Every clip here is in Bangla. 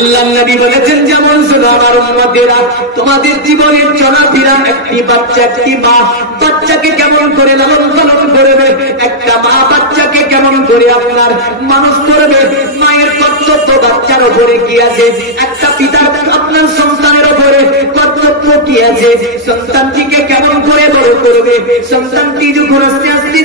আল্লাহ নবী বলেছেন যেমন শুনো আমার উম্মতেরা তোমাদের জীবনের চলাফেরা একটি বাচ্চা একটি মা বাচ্চাকে কেমন করে লালন পালন করবে, একটা মা বাচ্চাকে কেমন করে আপনার মানুষ করবে, মায়ের কর্তব্য বাচ্চার উপরে কি আছে, একটা পিতার আপনার সন্তানের উপরে কর্তব্য কি আছে, সন্তানটিকে কেমন করে বড় করবে, সন্তানটি যখন আস্তে আস্তে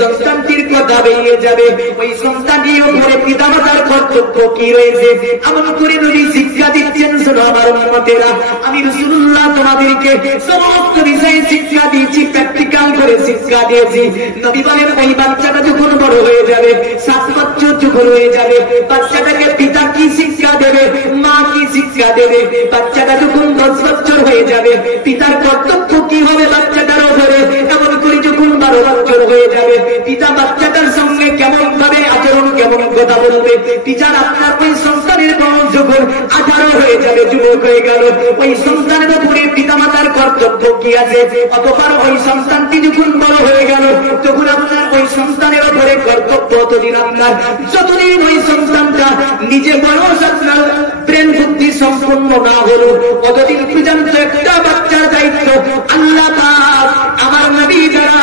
সন্তানটির কথা বেরিয়ে যাবে ওই সন্তানটির উপরে পিতামাতার কর্তব্য কি রয়েছে এমন করে নবী শিক্ষা দিচ্ছেন। শোনো আমার উম্মতেরা আমি রাসূলুল্লাহ তোমাদেরকে সমস্ত বিষয়ে শিক্ষা দিয়েছি, প্র্যাকটিক্যাল করে শিক্ষা দিয়েছি। নবী বলেন ওই বাচ্চাটা যখন বড় হয়ে যাবে 7 বছর যখন হয়ে যাবে বাচ্চাটাকে পিতা কি শিক্ষা দেবে, মা কি শিক্ষা দেবে, বাচ্চাটা যখন 10 বছর হয়ে যাবে পিতার কর্তব্য কি হবে বাচ্চাটার উপরে, এমন করে যখন 12 বছর হয়ে যাবে পিতা বাচ্চাটার সঙ্গে কেমন ভাবে আচরণ কেমন কথা বলবে, পিতার আপনার ওই সন্তানের বয়স যখন 18 হয়ে যাবে যুবক হয়ে গেল ওই সন্তানের উপরে পিতামাতার কর্তব্য কি আছে, অতঃপর ওই সন্তানটি যখন বড় হয়ে গেল তখন আপনার ওই সন্তানের উপরে কর্তব্য অতদিন আপনার যতদিন ওই সন্তানটা নিজে বয়স আপনার ব্রেন বুদ্ধি সম্পন্ন না হলো অতদিন পর্যন্ত একটা বাচ্চার দায়িত্ব আল্লাহ পাক আমার নবী দ্বারা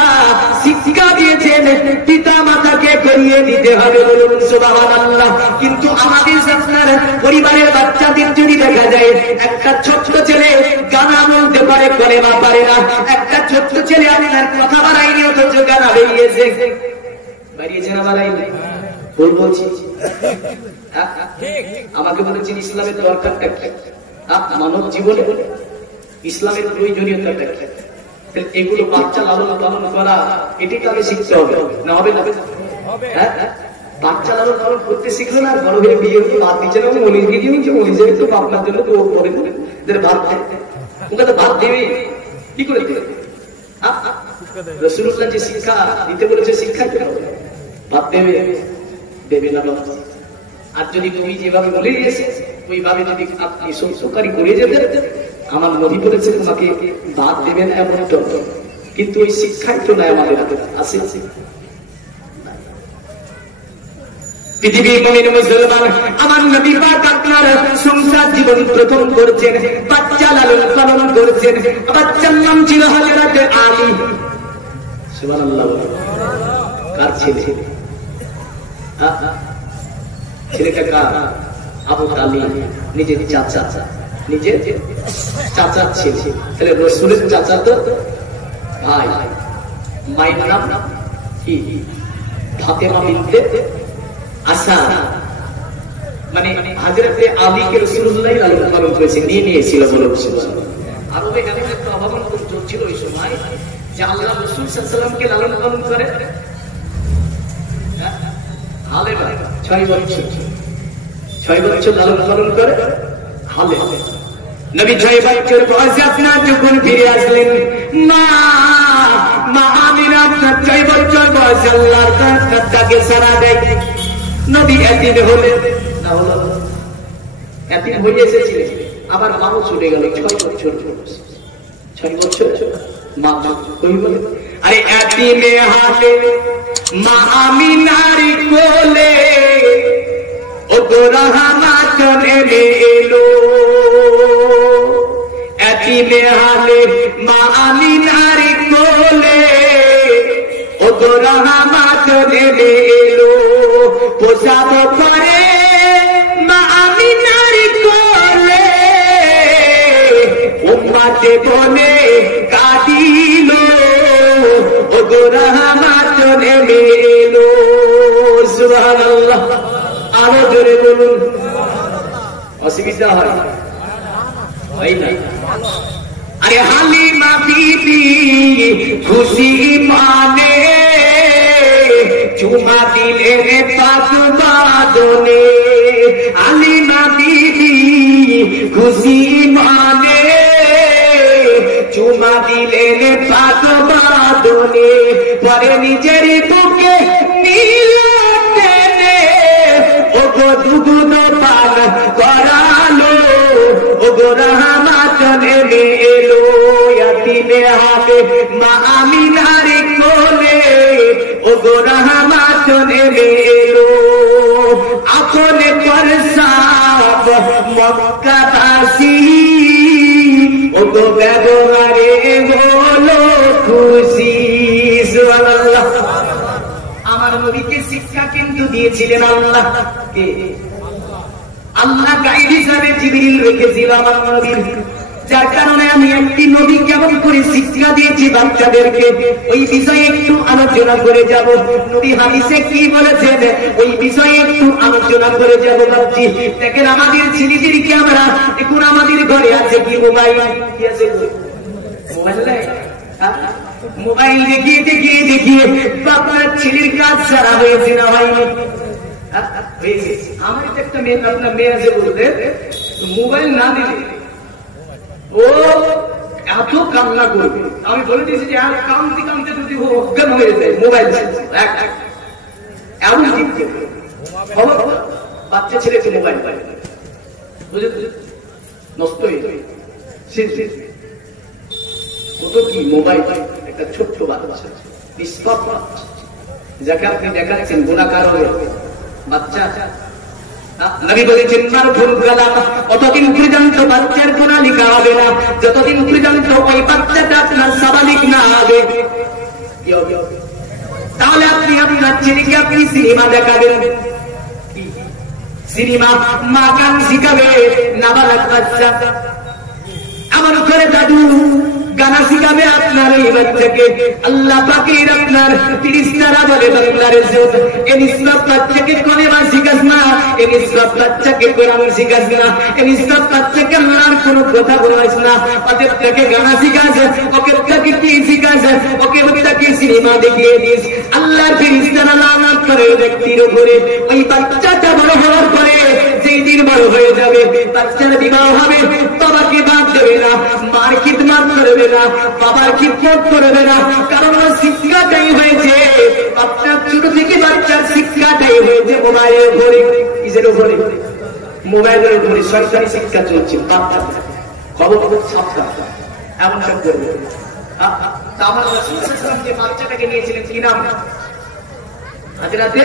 শিক্ষা দিয়েছেন পিতা মাতাকে করিয়ে দিতে হবে, বলুন সুবহানাল্লাহ। কিন্তু আমাদের আপনার পরিবারের বাচ্চাদের যদি দেখা যায় একটা ছোট্ট ছেলে গানা বলতে পারে কলেমা পারে না, একটা ছোট্ট ছেলে আপনার কথা বাড়াইনি অথচ গানা বেরিয়েছে না বাড়াইনি বলছি আমাকে বলেছেন ইসলামের দরকারটা কি, মানব জীবনে ইসলামের প্রয়োজনীয়তাটা কি, এগুলো বাচ্চা লালন পালন করা এটাই তাকে শিখতে হবে না হবে না? বাচ্চা লালন পালন করতে শিখলো না বড় হয়ে বিয়ে হতে বাদ দিচ্ছে না, মনিরকে দিয়ে নিচ্ছে মনির তো আপনার জন্য তো পরে ভাত ওকে তো ভাত দেবে কি করে দেবে? রাসূলুল্লাহ যে শিক্ষা দিতে বলেছে শিক্ষা ভাত দেবে দেবে না। আর যদি তুমি যেভাবে বলে দিয়েছে ওইভাবে যদি আপনি সংস্কারী করে যেতে আমার নবী বলেছে তোমাকে ভাত দেবেন এমন তো, কিন্তু ওই শিক্ষাই তো নাই আমাদের আছে। পৃথিবীর মুমিন মুসলমান আমার নবী পাক আপনার সংসার জীবন প্রথম করছেন, বাচ্চা লালন পালন করছেন, বাচ্চার নাম ছিল হযরত আলী। সুবহানাল্লাহ। কার ছেলে? ছেলেটা কার? আবু তালিব, নিজের চাচা, নিজের চাচার ছেলে। তাহলে রাসূলের চাচা তো ভাই, মায়ের নাম কি? ফাতেমা বিনতে আসাদ। মানে হযরত আলীকে রাসূলুল্লাহ লালন পালন করেছে, নিয়েছিল বলে আরবে এমন একটা অভাবন যোগ ছিল ওই সময় যে আল্লাহ রাসূল সাল্লাল্লাহু আলাইহি ওয়াসাল্লামকে লালন পালন করে হালেমা 6 বছর লালন পালন করে হালে। নবী 6 বছর বয়সে আপনার যখন ফিরে আসলেন মা আমিনা 6 বছর বয়সে আল্লাহর কাছে সারা দেয়। নবী এতিম হলেন না হলো এতিম হয়ে এসেছিলেন, আবার মাও ছুটে গেল 6 বছর মা কই বলে আরে এতিমে হাতে মা আমিনার কোলে ও গো রহমত নেমে এলো, এতিমে হাতে মা আমিনার কোলে ও গো রহমত নেমে এলো, পোষাব করে মা আমিনার কোলে উম্মতে বলে কাঁদিল ও গো রহমত নেমে এলো। সুবহানাল্লাহ। আরো জোরে বলুন। অসুবিধা হয় না? আরে হালিমা বিবি খুশি মানে চুমা দিলেন পাক বাদনে, হালিমা বিবি খুশি মানে চুমা দিলেন পাক বাদনে, পরে নিজের বুকে নীল টেনে ও গো দুগুণ পান করালো, ও গো গো রহমত নেমে এলো ইয়াতিমে হবে মা আমিনার কোলে, ও গো রহমত নেমে এলো আপনে পরসাব মক্কাবাসী, ও গো ব্যবহারে হলো খুশি। সুবহানাল্লাহ। আমার নবীকে শিক্ষা কিন্তু দিয়েছিলেন আল্লাহ। কে? আল্লাহ গাইড হিসাবে জিবরিল রেখেছিল আমার নবীর, যার কারণে আমি একটি নবী কেমন করে শিক্ষা দিয়েছি বাচ্চাদেরকে ওই বিষয়ে একটু আলোচনা করে যাব। নবী হাদিসে কি বলেছেন ওই বিষয়ে একটু আলোচনা করে যাব ভাবছি। দেখেন আমাদের ছেলেদেরকে আমরা এখন আমাদের ঘরে আছে কি মোবাইল, কি আছে মোবাইল নাই, মোবাইল দেখিয়ে দেখিয়ে দেখিয়ে আপনার ছেলের কাজ সারা হয়েছে না হয়নি? আমার একটা মেয়ে, আপনার মেয়ে আছে বলতে মোবাইল না দিলে ও এত কান্না করবে। আমি বলে দিয়েছি যে আর কামতে কামতে যদি ও অজ্ঞান হয়ে যায় মোবাইল এমন দিচ্ছে বাচ্চা ছেলেকে মোবাইল বুঝে নষ্ট হয়ে যায়। কত কি মোবাইল একটা ছোট্ট বাচ্চা নিষ্পাপ যাকে আপনি দেখাচ্ছেন গুণাকার হয়ে বাচ্চা। নবী বলেছেন মারফুল কালাম, অতদিন পর্যন্ত বাচ্চার গুনাহ লেখা হবে না যতদিন পর্যন্ত ওই বাচ্চাটা আপনার সাবালিক না হবে। তাহলে আপনি আপনার ছেলেকে আপনি সিনেমা দেখাবেন, সিনেমা মা গান শিখাবে নাবালক বাচ্চা, আমার ঘরে দাদু গানা শিখাবে আপনার এই বাচ্চাকে। আল্লাহ পাকের আপনার ফেরেশতারা বলে বাংলার ইজ্জত এ নিসবত বাচ্চাকে কলেমা শিখাস না, এ নিসবত বাচ্চাকে কোরআন শিখাস না, এ নিসবত বাচ্চাকে আল্লাহর কোনো কথা বলাস না, ওকে তাকে গানা শিখাস, ওকে তাকে কি শিখাস, ওকে তাকে সিনেমা দেখিয়ে দিস। আল্লাহর ফেরেশতারা লানত করে ব্যক্তির উপরে। ওই বাচ্চাটা বড় হওয়ার পরে যেই দিন বড় হয়ে যাবে বাচ্চার বিবাহ হবে, বাবাকে বাদ দেবে না, মার খিদমত করবে না, বাবার খিদমত করবে না, কারণ শিক্ষাটাই হয়েছে আপনার ছোট থেকে বাচ্চার শিক্ষাটাই হয়েছে মোবাইলের উপরে। কিসের উপরে? মোবাইলের উপরে সরকারি শিক্ষা চলছে। বাচ্চা খবর ছাপটা এমনটা করবে। আমার রাসূল সাল্লাল্লাহু আলাইহি ওয়াসাল্লাম যে বাচ্চাটাকে নিয়েছিলেন কি নাম? হাজরাতে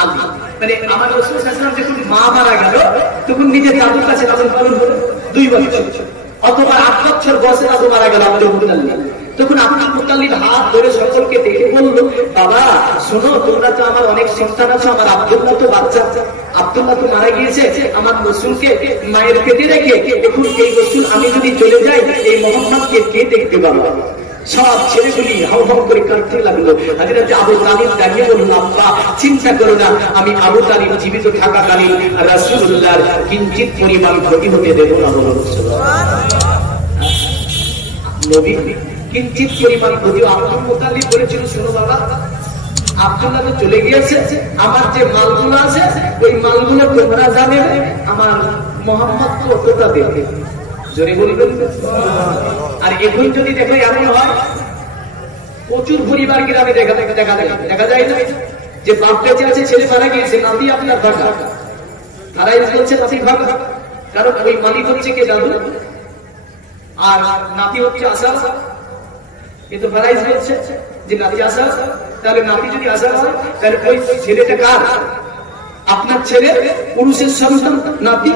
আলী। মানে আমার রাসূল সাল্লাল্লাহু আলাইহি ওয়াসাল্লাম যখন মা মারা গেল তখন নিজের দাদুর কাছে লালন পালন হলো 2 বছর, অথবা 8 বছর বয়সে দাদু মারা গেল আব্দুল মুতাল্লিব। তখন আব্দুল মুতাল্লিব হাত ধরে সকলকে দেখে বলল, বাবা শোনো, তোমরা তো আমার অনেক সন্তান আছো, আমার আব্দুল্লাহ তো বাচ্চা, আব্দুল্লাহ তো মারা গিয়েছে, আমার রসুলকে মায়ের পেটে রেখে দেখুন এই রসুল আমি যদি চলে যাই এই মোহাম্মদকে কে দেখতে পারবো? সব ছেলেগুলি হাউ হাউ করে কাঁদতে লাগলো। হযরত আবু তালিব দাঁড়িয়ে বলল, আব্বা চিন্তা করো না, আমি আবু তালিব জীবিত থাকাকালীন রাসূলুল্লাহর কিঞ্চিত পরিমাণ ক্ষতি হতে দেব না। নবী কিঞ্চিত পরিমাণ ক্ষতি। আব্দুল মুতাল্লিব বলেছিল, শোনো বাবা, আব্দুল্লাহ তো চলে গিয়েছে, আমার যে মালগুলো আছে ওই মালগুলো তোমরা যাবে, আমার মোহাম্মদ তো অতটা দেবে। জোরে বলবেন। আর এখন যদি দেখো এমন হয় প্রচুর পরিবার গ্রামে দেখা যায় না যে বাপ বেঁচে আছে, ছেলে মারা গিয়েছে, নাতি আপনার ভাগা, তারাই বলছে নাতি ভাগা, কারণ ওই মালিক হচ্ছে কে? দাদু, আর নাতি হচ্ছে আশা। কিন্তু ফারাইজ বলছে যে নাতি আশা, তাহলে নাতি যদি আশা হয় তাহলে ওই ছেলেটা কার? আপনার ছেলে, পুরুষের সন্তান নাতি।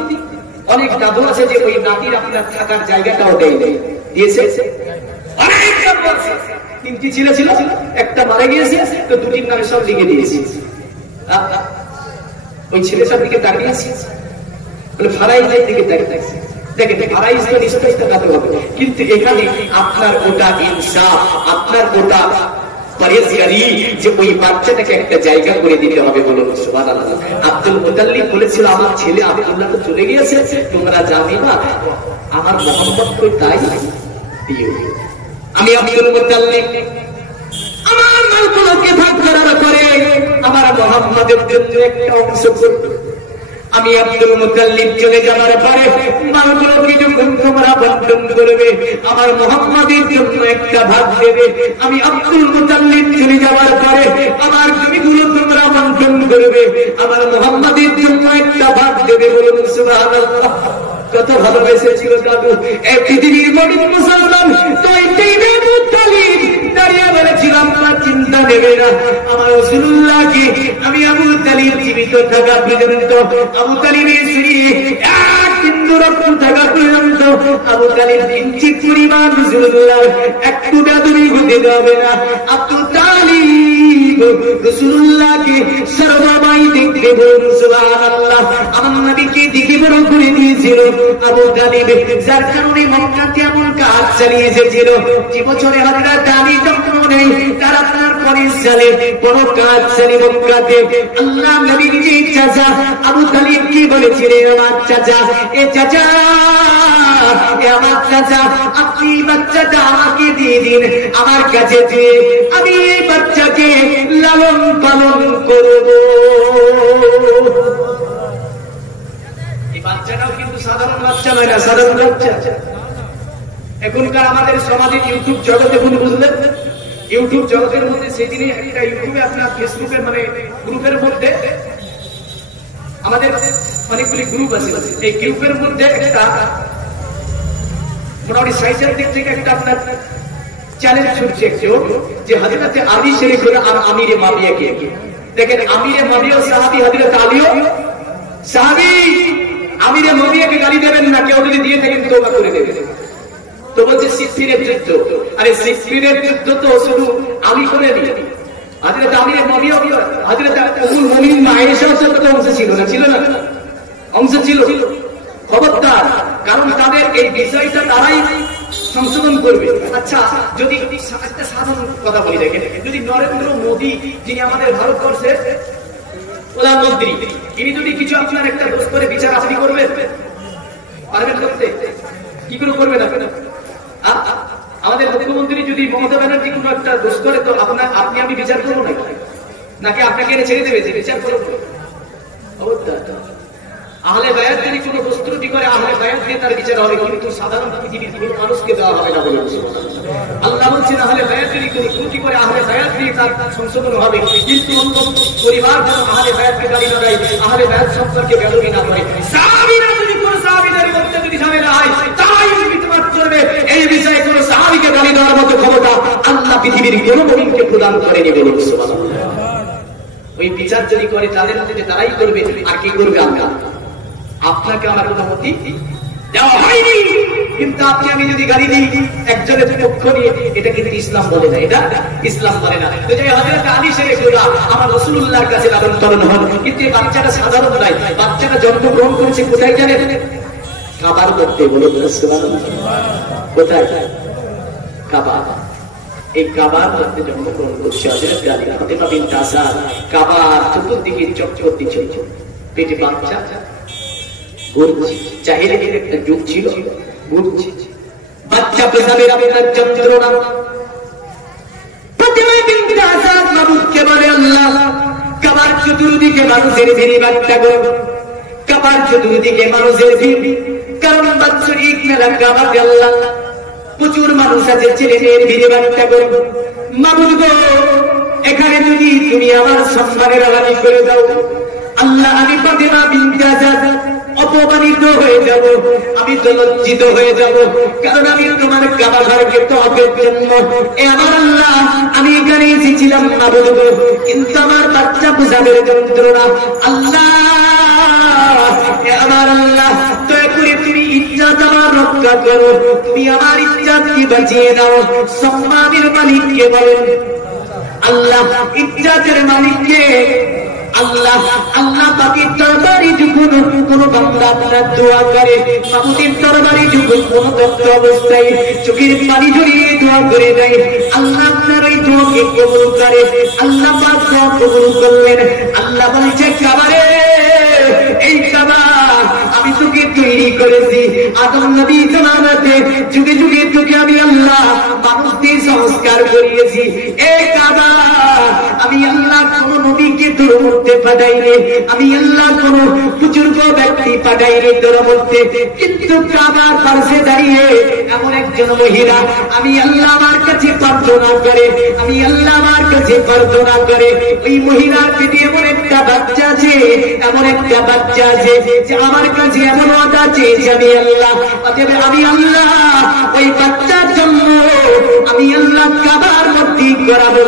অনেক দাদু আছে যে ওই নাতির আপনার থাকার জায়গাটাও দিয়েছে। তিনটি ছেলে ছিল, একটা মারা গিয়েছে, তো দুটির নামে সব লিখে দিয়েছে। ওই ছেলেটার দিকে দাঁড়িয়ে আছে, ফারাইজের দিকে দাঁড়িয়ে থাকছে। দেখেন ফারাইজ তো নিশ্চয়ই টাকাতে হবে, কিন্তু এখানে আপনার ওটা ইনসাফ, আপনার ওটা পরেশগারি যে ওই বাচ্চাটাকে একটা জায়গা করে দিতে হবে। বলুন সুবহানাল্লাহ। আব্দুল মুতাল্লিব বলেছিল, আমার ছেলে আব্দুল্লাহ তো চলে গিয়েছে, তোমরা জানি না আমার মোহাম্মদ কই, তাই দিও। আমি আব্দুল মুতাল্লিব আমার মালগুলোকে ভাগ করার পরে আমার মোহাম্মদের জন্য একটা অংশ করব। আমি আব্দুল মুতাল্লিব চলে যাওয়ার পরে মালগুলোকে যখন তোমরা বন্টন করবে, আমার মোহাম্মদের জন্য একটা ভাগ দেবে। আমি আব্দুল মুতাল্লিব চলে যাওয়ার পরে আমার জমিগুলো তোমরা বন্টন করবে, আমার মোহাম্মদের জন্য একটা ভাগ দেবে। বলুন সুবহানাল্লাহ। কত ভালোবেসেছিল দাদু। এই পৃথিবীর মরিদ মুসলমান তো এইটাই আবু তালিব দাঁড়িয়ে বলেছিল আমার চিন্তা নেবে না, আমার রাসূলুল্লাহকে আমি আবু তালিব জীবিত থাকা পর্যন্ত, আবু তালিবের শরীরে এক বিন্দু রক্ত থাকা পর্যন্ত আবু তালিব ইঞ্চি পরিমাণ রাসূলুল্লাহ একটু বেদনি হতে দেবে না। আবু তালিব রাসূলুল্লাহকে সর্বদাই দেখতে বলুন সুবহানাল্লাহ। আমার নবীকে দিকে বড় করে দিয়েছিল আবু তালিব, যার কারণে মক্কাতে এমন কাজ চালিয়ে এসেছিল যে বছরে হযরত আলী জন্ম নেই তার আপনার পরে সালে বড় কাজ চালিয়ে মক্কাতে। আল্লাহ নবীর যে চাচা আবু তালিব কি বলেছিলেন, আমার চাচা, এ চাচা, এ আমার চাচা, আপনি বাচ্চাটা আমাকে দিয়ে দিন, আমার কাছে দিয়ে আমি এই বাচ্চাকে লালন পালন করব। এই বাচ্চাটাও কিন্তু সাধারণ বাচ্চা নয় না, সাধারণ বাচ্চা। এখনকার আমাদের সমাজে ইউটিউব জগতে বুঝলেন, ইউটিউব জগতের মধ্যে সেদিনে একটা ইউটিউবে আপনার ফেসবুকের মানে গ্রুপের মধ্যে আমাদের অনেকগুলি গ্রুপ আছে, এই গ্রুপের মধ্যে একটা মোটামুটি সাইজের দিক থেকে একটা আপনার চ্যালেঞ্জ ছুটছে একজন, যে হযরত আলী শরীফ আর আমিরে মাবিয়াকে দেখেন। আমিরে মাবিয়া সাহাবী, হযরত আলীও সাহাবী। আমিরে মাবিয়াকে গালি দেবেন না, কেউ যদি দিয়ে থাকেন তওবা করে দেবেন। তো বলছে সিফিনের যুদ্ধ, আরে সিফিনের যুদ্ধ তো শুধু আলী করে দিলেন, হযরত আমিরে মাবিয়া, হযরত উম্মুল মুমিনিন আয়েশার সাথে তো অংশ ছিল না, ছিল না? অংশ ছিল। খবরদার, কারণ তাদের এই বিষয়টা তারাই সংশোধন করবে। আচ্ছা, যদি একটা সাধারণ কথা বলি, দেখেন, যদি নরেন্দ্র মোদী, যিনি আমাদের ভারতবর্ষের প্রধানমন্ত্রী, তিনি যদি কিছু আপনার একটা দোষ করে বিচার আপনি করবেন, পারবেন করতে? কি করে করবেন আপনি? আমাদের মুখ্যমন্ত্রী যদি মমতা ব্যানার্জি কোনো একটা দোষ করে, তো আপনি আমি বিচার করবো নাকি আপনাকে এনে ছেড়ে দেবে যে বিচার করবো? আহলে বায়াত যদি কোনো দোষ ত্রুটি করে, আহলে বায়াত দিয়ে তার বিচার হবে, কিন্তু সাধারণ পৃথিবীর কোনো মানুষকে দেওয়া হবে না বলে আল্লাহ বলছেন। আহলে বায়াত যদি কোনো ত্রুটি করে, আহলে বায়াত দিয়ে তার সংশোধন হবে, কিন্তু অন্য পরিবার যেন আহলে বায়াতকে গালি না দেয়, আহলে বায়াত সম্পর্কে বেদবি না করে। সাহাবীরা যদি কোনো সাহাবীদের মধ্যে যদি ঝামেলা হয়, তাই বিতমাত করবে, এই বিষয়ে কোনো সাহাবীকে গালি দেওয়ার মতো ক্ষমতা আল্লাহ পৃথিবীর কোনো নবীকে প্রদান করেনি বলে সুবহানাল্লাহ। ওই বিচার যদি করে তাদের মধ্যে তারাই করবে, আর কি করবে? আল্লাহ। আপনাকে আমার অনুমতি দেওয়া হয়নি, কিন্তু আপনি আমি যদি গালি দিই একজনের পক্ষ নিয়ে, এটা কিন্তু ইসলাম বলে না, এটা ইসলাম বলে না। তো যাই হযরত আলী শরীফ আমার রাসূলুল্লাহর কাছে লালন পালন হন, কিন্তু এই বাচ্চাটা সাধারণ নয়, বাচ্চাটা জন্মগ্রহণ করেছে কোথায় জানেন? কাবার মধ্যে। বলে সুবহানাল্লাহ। কোথায়? কাবা। এই কাবার মধ্যে জন্মগ্রহণ করছে হযরত আলী। ফাতেমা বিনতে আসাদ কাবার চতুর্দিকে চক্কর দিচ্ছে, পেটে বাচ্চা ঘুরছে। জাহেলিয়াতের একটা যুগ ছিল, ঘুরছে বাচ্চা পেশাবের আপনার যন্ত্রণা। ফাতেমা বিনতে আসাদ মাবুদকে বলে, আল্লাহ, কাবার চতুর্দিকে মানুষের ভিড় বাচ্চা করো, কাবার চতুর্দিকে মানুষের ভিড়, কারণ বাৎসরিক মেলা কাবাতে আল্লাহ প্রচুর মানুষ আছে, ছেলে মেয়ের ভিড়ে বাচ্চা করো। মাবুদ গো, এখানে যদি তুমি আমার সম্মানের হানি করে দাও, আল্লাহ, আমি ফাতেমা বিনতে আসাদ অপমানিত হয়ে যাব, আমি তো লজ্জিত হয়ে যাব, কারণ আমি তোমার কাবা ঘরকে তওয়াফের জন্য আমার আল্লাহ আমি এখানে এসেছিলাম মাবুদ গো, কিন্তু আমার বাচ্চা পেশাবের যন্ত্রণা, আল্লাহ, আমার আল্লাহ, দয়া করে তুমি ইজ্জত আমার রক্ষা করো, তুমি আমার ইজ্জতকে বাঁচিয়ে দাও। সম্মানের মালিককে বলেন আল্লাহ, ইজ্জতের মালিককে আল্লাহ। আল্লাহ পাকের দরবারে যখন কোন বান্দা আপনার দোয়া করে, মাবুদের দরবারে যখন কোন ভক্ত অবস্থায় চোখের পানি ঝরিয়ে দোয়া করে দেয়, আল্লাহ আপনার এই দোয়াকে কবুল করে। আল্লাহ পাক দোয়া কবুল করলেন। আল্লাহ বলছে, কাবারে, এই কাবা আমি তোকে তৈরি করেছি, আদম নবী জামানাতে যুগে যুগে তোকে আমি আল্লাহ মানুষদের সংস্কার করিয়েছি। এই কাবা আমি আল্লাহ আল্লাহ কোন নবীকে তোর মধ্যে পাঠাইনি, আমি আল্লাহ কোন বুজুর্গ ব্যক্তি পাঠাইনি তোর মধ্যে, কিন্তু কাবার পাশে দাঁড়িয়ে এমন একজন মহিলা আমি আল্লাহ আমার কাছে প্রার্থনা করে, আমি আল্লাহ আমার কাছে প্রার্থনা করে, ওই মহিলার পেটে এমন একটা বাচ্চা আছে, এমন একটা বাচ্চা আছে যে আমার কাছে এমন ওয়াদা চেয়েছে আমি আল্লাহ, অতএব আমি আল্লাহ ওই বাচ্চার জন্য আমি আল্লাহ কাবার মধ্যে করাবো।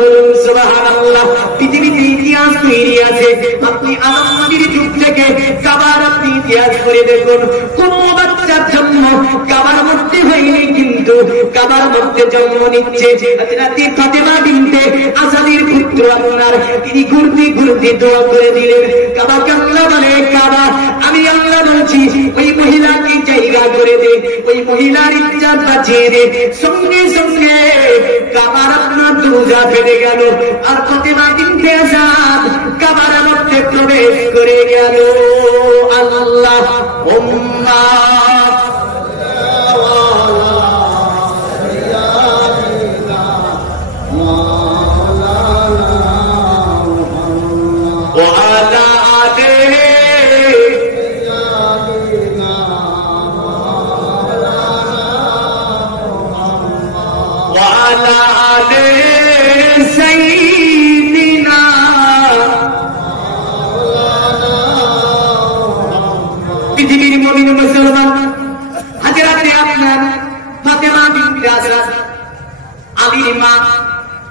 সুবহানাল্লাহ। পৃথিবীতে ইতিহাস তৈরি আছে, আপনি আদম নবীর যুগ থেকে কাবার আপনি ইতিহাস করে দেখুন, কোন বাচ্চার জন্ম কাবার মধ্যে হয়নি, কিন্তু কাবার মধ্যে জন্ম নিচ্ছে হযরত ফাতেমা বিনতে আসাদের পুত্র আপনার, তিনি ঘুরতে ঘুরতে দোয়া করে দিলেন কাবাকে আল্লাহ বলে কাবা আমি আল্লাহ বলছি ওই মহিলাকে জায়গা করে দে, ওই মহিলার ইজ্জত বাঁচিয়ে দে। সঙ্গে সঙ্গে কাবার আপনার দরজা ফেটে গেল, আর ফাতেমা বিনতে আসাদ কাবার মধ্যে প্রবেশ করে গেল। আল্লাহ পৃথিবীর মুমিন মুসলমান হযরতে আপনার ফাতেমা বিনতে আসাদ আলীর মা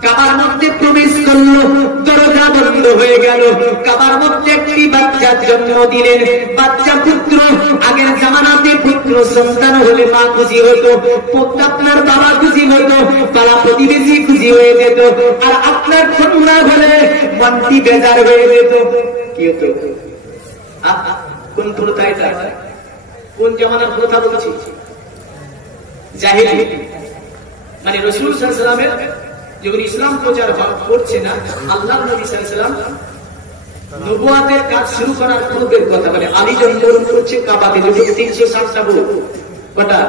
কাবার মধ্যে প্রবেশ করলো, দরজা বন্ধ হয়ে গেল, কাবার মধ্যে একটি বাচ্চার জন্ম দিলেন, বাচ্চা পুত্র। আগের জামানাতে পুত্র সন্তান হলে মা খুশি হতো, আপনার বাবা খুশি হতো, পাড়া প্রতিবেশী খুশি হয়ে যেত, আর আপনার কন্যা হলে মনটি বেজার হয়ে যেত। কি হতো? কোন প্রথা এটা? কোন জামানার প্রথা বলছি? জাহেলি, মানে রাসূল সাল্লাল্লাহু আলাইহি ওয়াসাল্লামের যখন ইসলাম প্রচার করছে না, আল্লাহর নবী সাল্লাল্লাহু আলাইহি ওয়াসাল্লাম নবুয়াতের কাজ শুরু করার পূর্বের কথা, মানে আলী জন্মগ্রহণ করছে কাবাতে, যখন 360টা বউ, কটা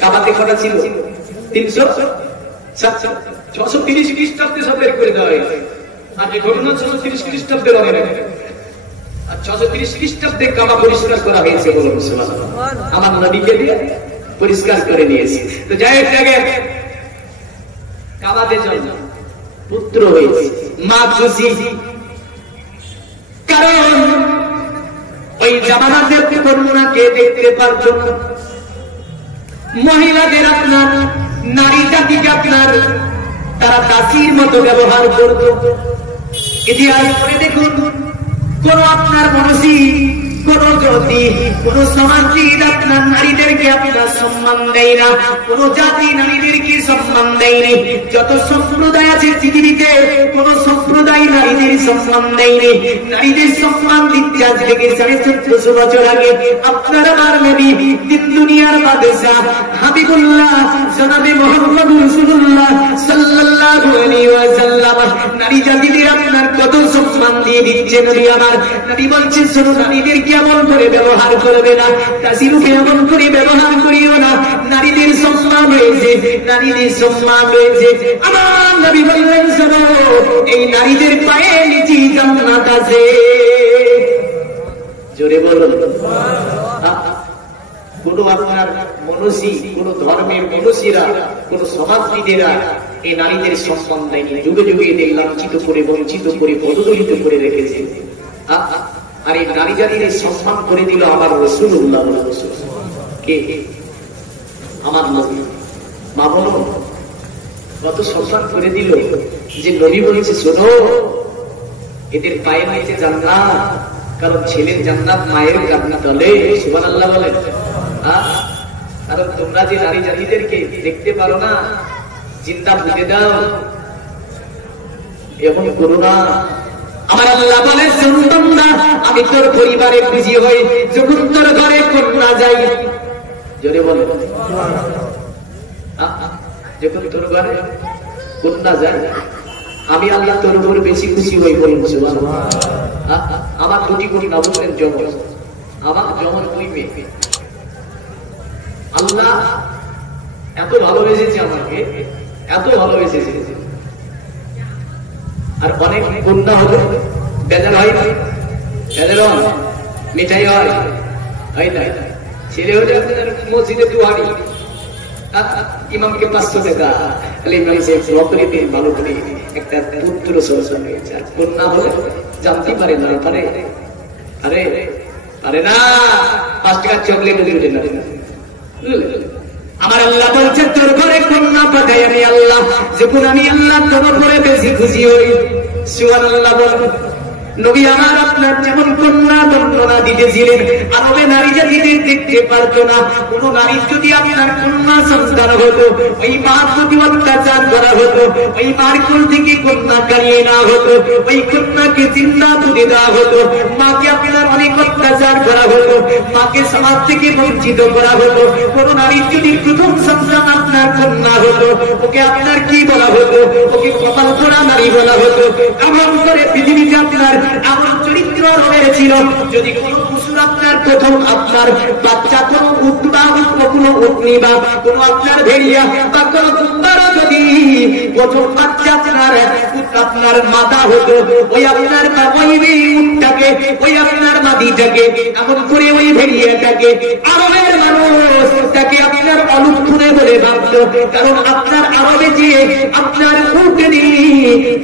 কাবাতে কটা ছিল? 630 খ্রিস্টাব্দে সব বের করে দেওয়া হয়েছে, আর যে ঘটনা 630 খ্রিস্টাব্দের হবে, আর 630 খ্রিস্টাব্দে কাবা পরিষ্কার করা হয়েছে। বলুন সুবহানাল্লাহ। আমার নবীকে দিয়ে পরিষ্কার করে নিয়েছে। তো যাই হোক, কাবাতে জন্ম, পুত্র হয়েছে, মা খুশি, কারণ ওই জামানাতে কন্যাকে দেখতে পারত মহিলাদের আপনার নারী জাতিকে আপনার তারা দাসীর মতো ব্যবহার করত। ইতিহাস করে দেখুন, কোন আপনার মনসী, কোন জাতি, কোন সমাজবিদ আপনার নারীদেরকে আপনার সম্মান দেয় না, কোন জাতি নারীদেরকে সম্মান দেয়নি। যত সম্প্রদায় আছে পৃথিবীতে, কোন সম্প্রদায় নারীদের সম্মান দেয়নি। নারীদের সম্মান দিচ্ছে আজ থেকে 1450 বছর আগে আপনার আমার নবী, তিন দুনিয়ার বাদশা হাবিবুল্লাহ জনাবে মুহাম্মদ রাসূলুল্লাহ সাল্লাল্লাহু আলাইহি ওয়াসাল্লাম নারী জাতিদের আপনার কত সম্মান দিয়ে দিচ্ছে। নবী আমার নবী বলছেন, শোনো, নারীদের কেমন করে ব্যবহার করবে না, দাসীরূপে এমন করে ব্যবহার করিও না। নারীদের সম্মান রয়েছে, নারীদের সম্মান রয়েছে। আমার নবী বললেন, শোনো, এই নারীদের পায়ে নিচে জান্নাত আছে। জোরে বলুন। কোন আপনার মনসী, কোন ধর্মের মনসীরা, কোন সমাজবিদেরা এই নারীদের সম্মান দেয়নি। যুগে যুগে এদের লাঞ্ছিত করে, বঞ্চিত করে, পদদলিত করে রেখেছে। আর এই নারী জাতির সম্মান করে দিল আমার রাসূলুল্লাহ। কে? আমার নবী। মা বলো, কত সম্মান করে দিল যে নবী বলেছে, শোনো, এদের পায়ে নিচে জান্নাত, কারণ ছেলের জান্নাত মায়ের কান্না তলে। সুবহানাল্লাহ বলেন। কারণ তোমরা যে নারী জাতিদেরকে দেখতে পারো না, চিন্তা ভুলে দাও, এমন করো না। আমার আল্লাহ বলে, শুনতাম না, আমি তোর পরিবারে খুশি হই যখন তোর ঘরে কন্যা যাই। জোরে বলে, যখন তোর ঘরে কন্যা যায়, আমি আল্লাহ তোর উপর বেশি খুশি হই। বলুন সুবহানাল্লাহ। আমার 2 কোটি নবমের জমজ, আমার জমজ 2 মেয়ে। আল্লাহ এত ভালোবেসেছে আমাকে, এত ভালোবেসেছে। আর অনেক কন্যা হলে বেজার হয় না, বেজার হয়, মিঠাই হয়, হয় না? ছেলে হলে আপনার মসজিদে দুহারি, ইমামকে 500 টাকা, ইমাম সাহেব করে দিন ভালো করে একটা পুত্র সন্তান হয়েছে। কন্যা হলে জানতে পারে না, পারে আরে আরে না, 5 টাকার চকলেট দিতে না। আমার আল্লাহ বলছে তোর ঘরে কন্যা পাঠাই আমি আল্লাহ, যখন আমি আল্লাহ তোর উপরে বেশি খুশি হই। সুবহানাল্লাহ বলুন। নবী আমার আপনার যেমন কন্যা বর্ণনা দিতেছিলেন, আরবে নারী জাতিদের দেখতে পারতো না। কোন নারী যদি আপনার কন্যা সন্তান হতো, ওই মার প্রতি অত্যাচার করা হতো, ওই মার কোল থেকে কন্যা কারিয়ে না হতো, ওই কন্যাকে জিন্দা পুঁতে দেওয়া হতো, মাকে আপনার অনেক অত্যাচার করা হতো, মাকে সমাজ থেকে বঞ্চিত করা হতো। কোন নারীর যদি প্রথম সন্তান আপনার কন্যা হতো, ওকে আপনার কি বলা হতো? ওকে কপাল পোড়া নারী বলা হতো। এমন করে পৃথিবীতে আপনার এমন চরিত্র রয়েছিল, যদি কোন পশুর আপনার প্রথম আপনার বাচ্চা, কোন উট বা কোন উটনি বা কোন আপনার ভেড়িয়া বা কোন কুম্বারও যদি প্রথম বাচ্চা আপনার মাথা হতো, ওই আপনার ওই উটটাকে, ওই আপনার মাদিটাকে, এমন করে ওই ভেড়িয়াটাকে আরবের মানুষ তাকে আপনার অলুক্ষণে বলে ভাবত। কারণ আপনার আরবে যে আপনার উটনি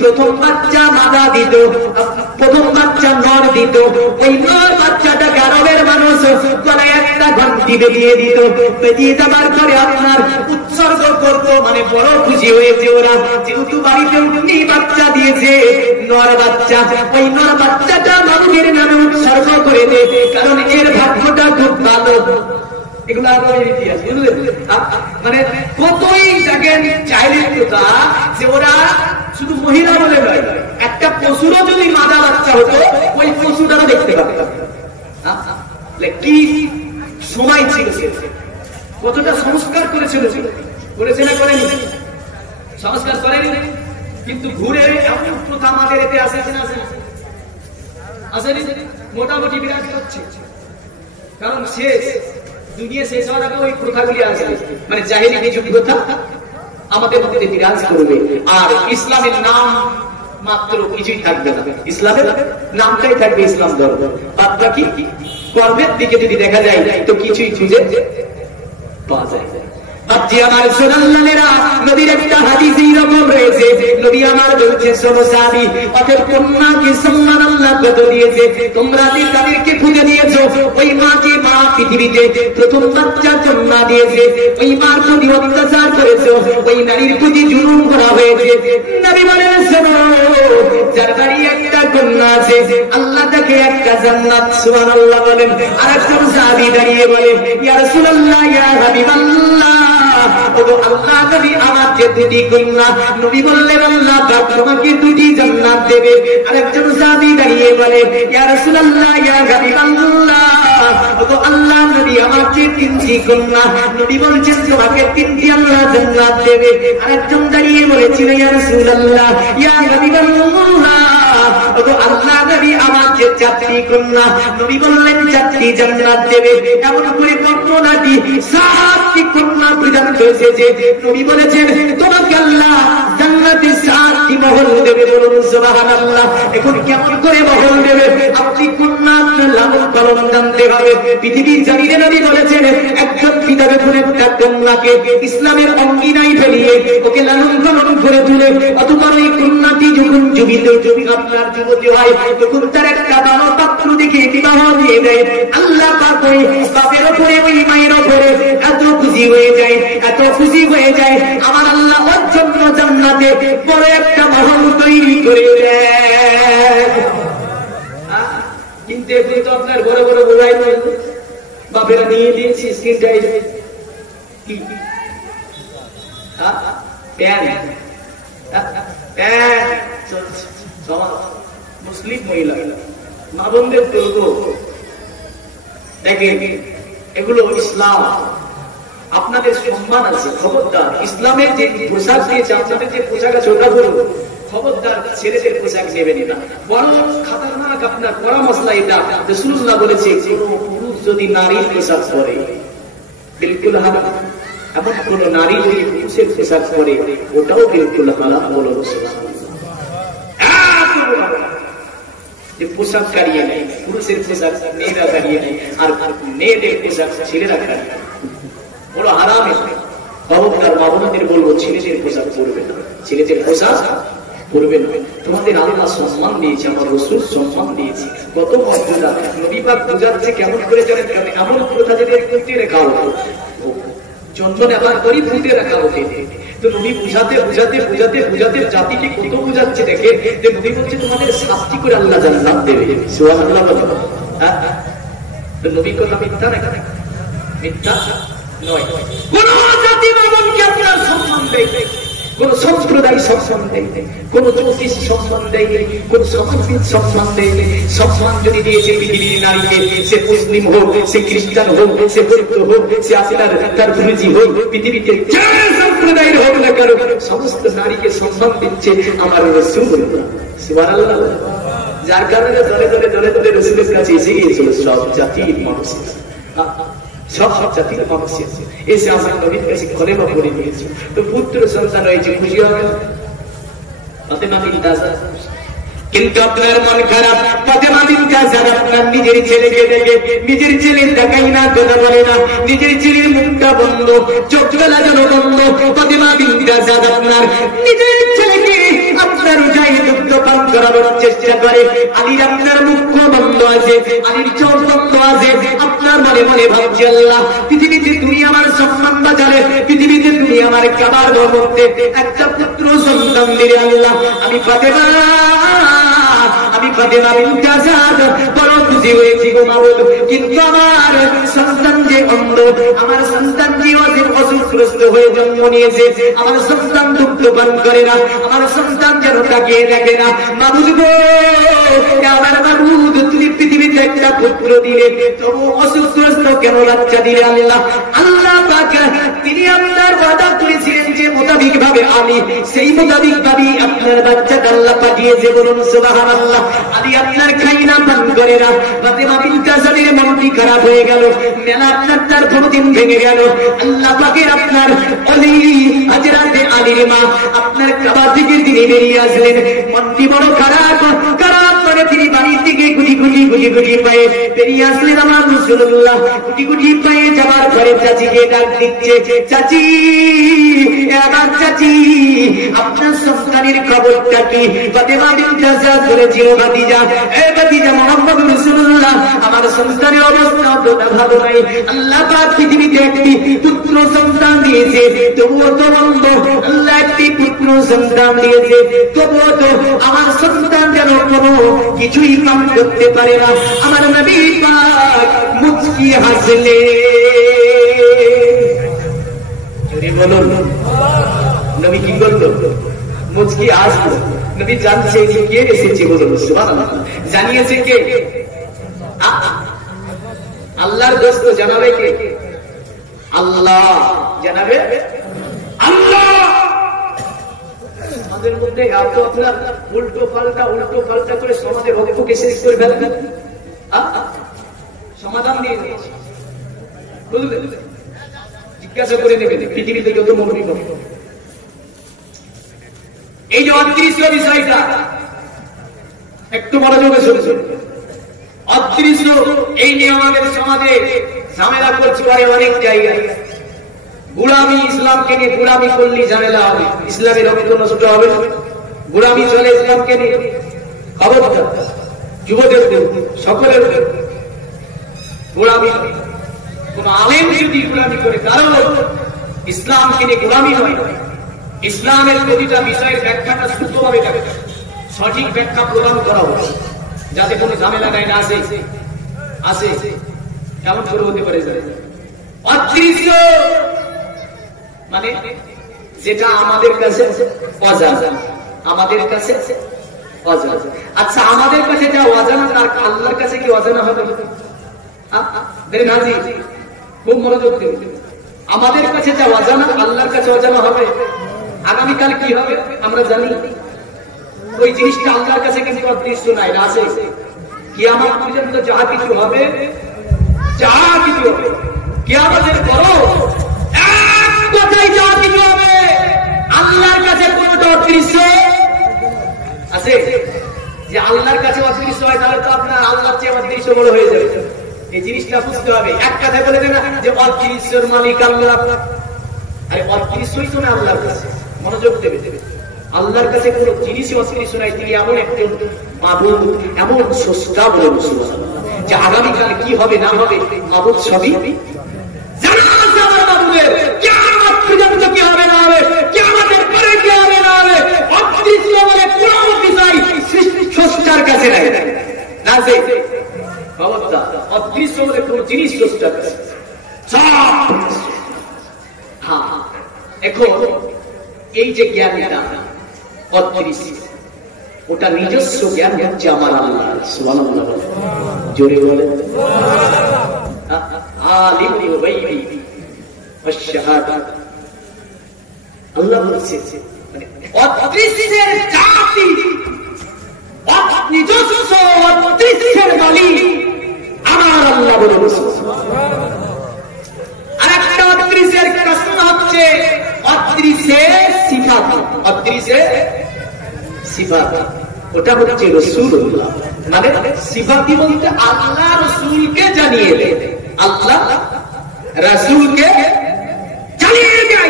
প্রথম বাচ্চা মাথা দিত, প্রথম বাচ্চা নর দিত, ওই নর বাচ্চাটাকে আরবের মানুষ গলায় একটা ঘন্টি বেরিয়ে দিত। বেরিয়ে যাবার পরে আপনার উৎসর্গ করতো, মানে বড় খুশি হয়েছে ওরা, যেহেতু বাড়িতে উটনি বাচ্চা দিয়েছে নর বাচ্চা, ওই নর বাচ্চাটা মানুষের নামে উৎসর্গ করে দে, কারণ এর ভাগ্যটা খুব ভালো। এগুলো আপনার ইতিহাস বুঝলেন? মানে কতই দেখেন চাইলেতা যে ওরা শুধু মহিলা বলে নয়, একটা পশুরও যদি মাদা বাচ্চা হতো, ওই পশুটারও দেখতে পারতাম। কি সময় ছিল, কতটা সংস্কার করেছিল, করেছে না করেনি? সংস্কার করেনি, কিন্তু ঘুরে এমন প্রথা আমাদের এতে আসেছে না, আসেনি? মোটামুটি বিরাজ করছে। কারণ শেষ দুনিয়া শেষ হওয়ার আগে ওই প্রথাগুলি আসবে, মানে জাহেলি কিছু কথা আমাদের মধ্যে বিরাজ করবে। আর ইসলামের নাম মাত্র কিছুই থাকবে না, ইসলামের নামটাই থাকবে ইসলাম ধর্ম। বাদ বাকি কর্মের দিকে যদি দেখা যায় তো কিছুই খুঁজে পাওয়া যায়। নবীর একটা হাদিস এইরকম রয়েছে, নবী আমার বলছে শোনো সাহাবী, অতএব কন্যাকে সম্মান আল্লাহ কত দিয়েছে, তোমরা তাদেরকে খুঁজে দিয়েছো। ওই মা যে মা পৃথিবীতে প্রথম বাচ্চা জন্ম দিয়েছে, ওই মার প্রতি অত্যাচার করেছো, ওই নারীর প্রতি জুলুম করা হয়েছে। নবী বলেন শোনো, যার বাড়ি একটা কন্যা আছে আল্লাহ তাকে একটা জান্নাত, সুবহানাল্লাহ বলেন। আর একজন সাহাবী দাঁড়িয়ে বলে ইয়া রাসূলুল্লাহ, ইয়া হাবিবাল্লাহ, আল্লাহ নবী আমার যে দুটি কন্যা, নবী বললেন আল্লাহ পাক তোমাকে দুটি জান্নাত দেবে। আরেকজন সাহাবী দাঁড়িয়ে বলে ইয়া রাসূলুল্লাহ, ইয়া হাবিবাল্লাহ, আল্লাহ নবী আমার যে 3টি কন্যা, নবী বলছেন তোমাকে 3টি আল্লাহ জান্নাত দেবে। আরেকজন দাঁড়িয়ে বলেছিল ইয়া রাসূলুল্লাহ, ইয়া হাবিবাল্লাহ, আল্লাহ নবী আমার যে 4টি কন্যা, নবী বললেন 4টি জান্নাত দেবে। এমন করে কন্যাটি 7টি কন্যা প্রদান করেছে। নবী বলেছেন তোমাকে আল্লাহ জান্নাতে 7টি মহল দেবে। বলুন সুবহানাল্লাহ। এখন কেমন করে মহল দেবে? আপনি কন্যা আপনার লালন পালন জানতে হবে। পৃথিবীর জানিয়ে নবী বলেছেন একজন পিতা যখন একটা কন্যাকে ইসলামের অঙ্গিনায় ফেলিয়ে ওকে লালন পালন করে তুলে, অতঃপর ওই কন্যাটি যখন আপনার যুবতী হয়, তখন তার একটা ভালো পাত্র দেখে বিবাহ দিয়ে দেয়। আল্লাহ পাক ওই বাপের ওপরে, ওই মায়ের ওপরে এত খুশি হয়ে যায়, এত খুশি হয়ে যায়, আমার আল্লাহ ওর জন্য জান্নাতে বড় একটা মহল তৈরি করে দেয়। কিন্তু এখন তো আপনার বড় বড় মোবাইল বাপেরা নিয়ে দিয়েছি, স্ক্রিন টাইম কি মুসলিম মহিলা মা বোনদের দেখেন, এগুলো ইসলাম, আপনাদের সম্মান আছে, খবরদার। ইসলামের যে পোশাক দিয়েছে, আপনাদের যে পোশাক আছে ওটা বলুন, খবরদার ছেলেদের পোশাক নেবেন না। বড় খাতারনাক আপনার কড়া মশলা এটা। রাসূলুল্লাহ বলেছে কোন পুরুষ যদি নারীর পোশাক পরে বিলকুল হারাম, এমন কোন নারী যদি পুরুষের পোশাক পরে ওটাও বিলকুল হারাম। বলুন সুবহানাল্লাহ। যে পোশাক কারিয়ে নেই, পুরুষের পোশাক মেয়েরা কারিয়ে নেই, আর মেয়েদের পোশাক ছেলেরা কারিয়ে, বড় হারাম। খবরদার মা বোনদের বলবো, ছেলেদের পোশাক পরবে না, ছেলেদের পোশাক পরবে না। তোমাদের আল্লাহ সম্মান দিয়েছে, আমার রাসূল সম্মান দিয়েছে, কত মর্যাদা। নবী পাক বুঝাচ্ছে কেমন করে জানেন, এমন প্রথা যদি করতে রেখা হতো, চন্দন আবার করি ফুটে রাখা হতে। তো নবী বুঝাতে বুঝাতে বুঝাতে বুঝাতে জাতিকে কত বুঝাচ্ছে দেখে, যে নবী বলছে তোমাদের শাস্তি করে আল্লাহ জান্নাত দেবে। সুবহানাল্লাহ। তো নবী কথা মিথ্যা না, মিথ্যা নয়। কোন জাতি মানবকে আপনার সম্মান দেয়, কোন সম্প্রদায় সম্মান দেয়, কোন জ্যোতিষ সম্মান দেয়, কোন সমাজবিদ সম্মান দেয়। সম্মান যদি দিয়েছে পৃথিবীর নারীকে, সে মুসলিম হোক, সে খ্রিস্টান হোক, সে বৌদ্ধ হোক, সে আপনার তার গুরুজি হোক, পৃথিবীতে যে সম্প্রদায়ের হোক না কেন, সমস্ত নারীকে সম্মান দিচ্ছে আমার রাসূল। সুবহানাল্লাহ। যার কারণে দলে দলে দলে দলে রাসূলের কাছে এসে গিয়েছিল সব জাতির মানুষ, সব জাতির মানুষ এসে আমার নবীর কাছে কলেমা পড়ে দিয়েছে। তো পুত্র সন্তান হয়েছে, খুশি হবে ফাতেমা বিনতে আসাদ। কিন্তু আপনার মন খারাপ, ফাতেমা বিনতে আসাদ আপনার নিজের ছেলেকে দেখে, নিজের ছেলের দেখাই না, কথা বলে না, নিজের ছেলের মুখটা বন্ধ, চোখ লাগানো বন্ধ। ফাতেমা বিনতে আসাদ আপনার নিজের ছেলেকে আপনার উঠাই দুগ্ধ পান করানোর চেষ্টা করে। আলীর আপনার মুখ বন্ধ আছে, আলীর চোখ বন্ধ আছে। আপনার মনে মনে ভাবছে, আল্লাহ পৃথিবীতে তুমি আমার সম্মান বাজারে, পৃথিবীতে তুমি আমার কাবার মধ্যে একটা পুত্র সন্তান দিলে আল্লাহ, আমি ফাতেমা বিনতে আসাদ বড় খুশি হয়েছি গো মাওলা। কিন্তু আমার সন্তান যে অন্ধ, আমার সন্তান যে অসুখগ্রস্ত হয়ে জন্ম নিয়েছে, আমার সন্তান দুগ্ধ পান করে না, আমার সন্তান যেন তাকিয়ে দেখে না। মাবুদ গো, আমার মাবুদ, তুমি পৃথিবীতে একটা পুত্র দিলে, তবু অসুখগ্রস্ত কেন বাচ্চা দিলে আল্লাহ? আল্লাহ পাক তিনি আপনার ওয়াদা করেছিলেন যে মোতাবিক ভাবে আমি সেই মোতাবিক ভাবে আপনার বাচ্চাকে আল্লাহ পাঠিয়েছে। বলুন সুবহানাল্লাহ। আলী আপনার খাই না, পান করে না। ফাতেমা বিনতে আসাদের মনটি খারাপ হয়ে গেল, মেলা আপনার তার দিন ভেঙে গেল। আল্লাহ পাকের আপনার অলি হযরতে আলীর মা আপনার কাবা থেকে তিনি বেরিয়ে আসলেন, মনটি বড় খারাপ খারাপ করে তিনি বাড়ি থেকে গুটি গুটি গুটি গুটি পায়ে বেরিয়ে আসলেন। আমার রাসূলুল্লাহ গুটি গুটি পায়ে যাবার ঘরে চাচিকে ডাক দিচ্ছে, চাচি, এবার চাচি, আপনার সন্তানের খবরটা কি? ফাতেমা বিনতে আসাদ বলেছিল, ভাতিজা, এ ভাতিজা মুহাম্মদ রাসূলুল্লাহ, আমার সন্তানের অবস্থা অতটা ভালো নাই। আল্লাহ পাক পৃথিবীতে একটি পুত্র সন্তান দিয়েছে, তবুও তো বন্ধ। আল্লাহ একটি পুত্র সন্তান দিয়েছে, তবুও তো আমার সন্তান যেন কোনো কিছুই কাম করতে পারে না। আমার নবী পাক মুচকি হাসলে, বলুন নবী কি করলো? মুচকি হাসলো। নবী জানছে যে কে এসেছে। বলুন সুবহানাল্লাহ। জানিয়েছে কে? আল্লাহর দোস্ত। জানাবে কে? আল্লাহ জানাবে, আল্লাহ। আমাদের মধ্যে এত আপনার উল্টো পাল্টা করে সমাজের রক্তকে শেষ করে ফেলবেন, সমাধান দিয়ে দিয়েছে, বুঝলেন? জিজ্ঞাসা করে নেবেন পৃথিবীতে যত মৌলবী হবে। এই যে অদৃশ্য বিষয়টা একটু মনোযোগে শুনছেন। অদৃশ্য এই নিয়ে আমাদের সমাজে ঝামেলা করছে অনেক জায়গায়। গুলামি, ইসলামকে নিয়ে গুলামি করলে ঝামেলা হবে, ইসলামের রক্ত নষ্ট হবে। গুলামি চলে ইসলামকে নিয়ে, খবরদার যুবদের সকলের গুলামি। কোন আলেম যদি গুলামি করে, কারণ ইসলামকে নিয়ে গুলামি নয়। ইসলামের প্রতিটা বিষয়ের ব্যাখ্যাটা শুদ্ধভাবে থাকে, সঠিক ব্যাখ্যা প্রদান করা হবে, যাতে কোনো ঝামেলা গায়ে না আসে। কেমন করে হতে পারে? অদৃশ্য মানে যেটা আমাদের কাছে অজানা, আমাদের কাছে অজানা। আচ্ছা, আমাদের কাছে যা অজানা তার আল্লাহর কাছে কি অজানা হবে? খুব মনোযোগ দিন। আমাদের কাছে যা অজানা আল্লাহর কাছে অজানা হবে। আগামীকাল কি হবে আমরা জানি, ওই জিনিসটা আল্লাহর কাছে কিন্তু অদৃশ্য নাই, আছে। কিয়ামত পর্যন্ত যা কিছু হবে, যা কিছু হবে, কিয়ামতের পরও এক কথায় যা কিছু হবে, আল্লাহর কাছে কোনটা অদৃশ্য আছে? যে আল্লাহর কাছে অদৃশ্য হয় তাহলে তো আপনার আল্লাহর চেয়ে অদৃশ্য বড় হয়ে যাবে। এই জিনিসটা বুঝতে হবে। এক কথায় বলে দেবে না যে অদৃশ্যের মালিক আল্লাহ, আরে অদৃশ্যই তো না আল্লাহর কাছে। মনোযোগ দেবে। আল্লাহর কাছে কোন জিনিসই অদৃশ্য নাই। তিনি এমন একজন মাবুদ, এমন স্রষ্টা বলে সুবহানাল্লাহ, যে আগামীকাল কি হবে না হবে মাবুদ সবই জানা আছে আমার মাবুদের। কিয়ামত পর্যন্ত কি হবে না হবে, কিয়ামতের পরে কি হবে না হবে, অদৃশ্য বলে কোনো বিষয় স্রষ্টার কাছে নাই। না যে বাবা অদৃশ্য বলে কোন জিনিস স্রষ্টার কাছে। হ্যাঁ, এখন এই যে জ্ঞানটা অদৃশ্য, ওটা নিজস্ব জ্ঞান হচ্ছে আমার আল্লাহ। সুবহানাল্লাহ, জোরে বলেন। আলিমুল গায়বি ওয়াশ শাহাদা, আল্লাহ বলছে মানে অদৃশ্যের জাতি, নিজস্ব অদৃশ্যের মালিক আমার আল্লাহ বলে বলছে। আরেকটা অদৃশ্যের কসম হচ্ছে অদৃশ্যের সিফাত। অদৃশ্যের সিফাত ওটা হচ্ছে রাসূলুল্লাহ, মানে সিফাতি বলতে আল্লাহ রাসূলকে জানিয়ে দেয়, আল্লাহ রাসূলকে জানিয়ে দেয়।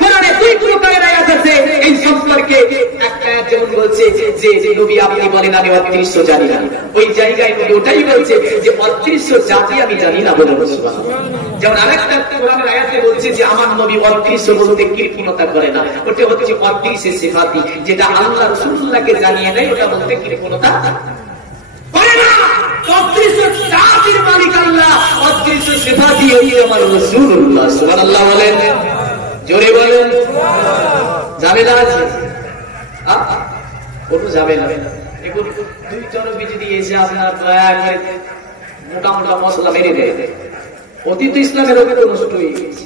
কোরআনে দুই প্রকারের আয়াত আছে এই সম্পর্কে। একটা আয়াত যেমন বলছে যে নবী আপনি বলেন আমি অদৃশ্য জানি না, ওই জায়গায় নবী ওটাই বলছে যে অদৃশ্য জাতি আমি জানি না বলে সুবহানাল্লাহ। যেমন আরেকটা কোরআনের আয়াতে বলছে যে আমার নবী অদৃশ্য বলতে কৃত্রিমতা করে না, ওটা হচ্ছে অদৃশ্য সিফাতি, যেটা আল্লাহ রাসূলুল্লাহকে জানিয়ে দেয়, ওটা বলতে কৃত্রিমতা করে না। অদৃশ্য জাতির মালিক আল্লাহ, অদৃশ্য সিফাতি হচ্ছে আমার রাসূলুল্লাহ। সুবহানাল্লাহ বলেন, জোরে বলেন। ঝামেলা আছে? কোনো ঝামেলা না। এখন দুই চরবি যদি এসে আপনার দয়া করে মোটা মোটা মশলা মেরে দেয়, অতীত ইসলামের ওকে তো নষ্ট হয়ে গেছে।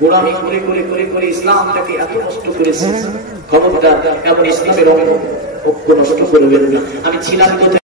গোড়ামি করে করে করে করে ইসলামটাকে এত নষ্ট করেছে, খবরদার এমন ইসলামের ঐক্য নষ্ট করবেন না। আমি ছিলাম কোথায়?